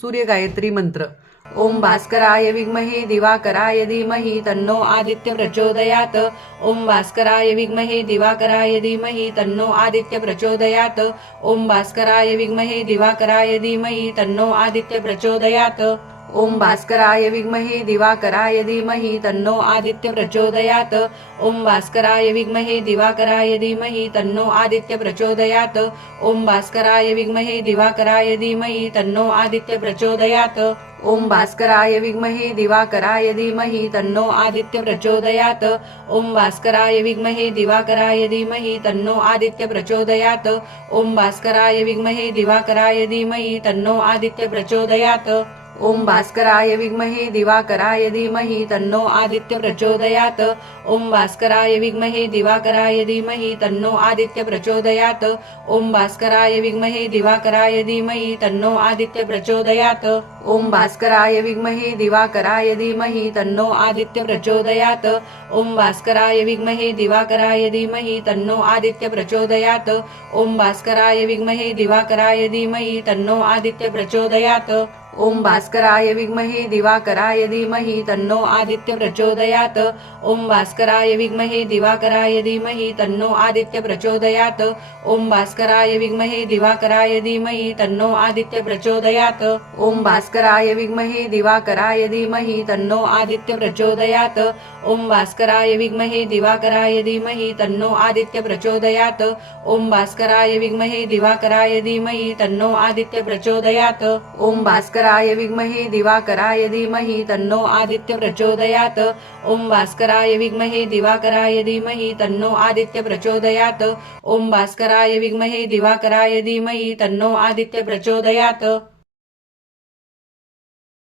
सूर्य गायत्री मंत्र. ओम भास्कराय विद्महे दिवाकराय धीमहि तन्नो आदित्य प्रचोदयात. ओम भास्कराय विद्महे दिवाकराय धीमहि तन्नो आदित्य प्रचोदयात. ओम भास्कराय विद्महे दिवाकराय धीमहि तन्नो आदित्य प्रचोदयात. ओम भास्कराय विद्महे दिवाकराय धीमहि तन्नो आदित्य प्रचोदयात. ओम भास्कराय विद्महे दिवाकराय धीमहि तन्नो आदित्य प्रचोदयात. ओम भास्कराय विद्महे दिवाकराय धीमहि तन्नो आदित्य प्रचोदयात. ओम भास्कराय विद्महे दिवाकराय धीमहि तन्नो आदित्य प्रचोदयात. ओम भास्कराय विद्महे दिवाकराय धीमहि तन्नो आदित्य प्रचोदयात. ओम भास्कराय विद्महे दिवाकराय धीमहि तन्नो आदित्य प्रचोदयात. ओम भास्कराय विद्महे दिवाकराय धीमहि तन्नो आदित्य प्रचोदयात. ओम भास्कराय विद्महे दिवाकराय धीमहि तन्नो आदित्य प्रचोदयात. ओम भास्कराय विद्महे दिवाकराय धीमहि तन्नो आदित्य प्रचोदयात. ओम भास्कराय विद्महे दिवाकराय धीमहि तन्नो आदित्य प्रचोदयात. ओम भास्कराय विद्महे दिवाकराय धीमहि तन्नो आदित्य प्रचोदयात. ओम भास्कराय विद्महे दिवाकराय धीमहि तन्नो आदित्य प्रचोदयात. ओम भास्कराय विद्महे दिवाकराय धीमहि तन्नो आदित्य प्रचोदयात। ओम भास्कराय विद्महे दिवाकराय धीमहि तन्नो आदित्य प्रचोदयात। ओम भास्कराय विद्महे दिवाकराय धीमहि तन्नो आदित्य प्रचोदयात। ओम भास्कराय विद्महे दिवाकराय धीमहि तन्नो आदित्य प्रचोदयात। ओम भास्कराय विद्महे दिवाकराय धीमहि तन्नो आदित्य प्रचोदयात। ओम भास्कराय विद्महे दिवाकराय धीमहि तन्नो आदित्य प्रचोदयात। ओम भास्कराय विमहे दिवाकराय धीमहि तन्नो आदित्य प्रचोदयात। ओं भास्कराय विद्महे दिवाकराय धीमहि तन्नो आदित्य प्रचोदयात। ओम भास्कराय विद्महे दिवाकराय धीमहि तन्नो आदित्य प्रचोदयात।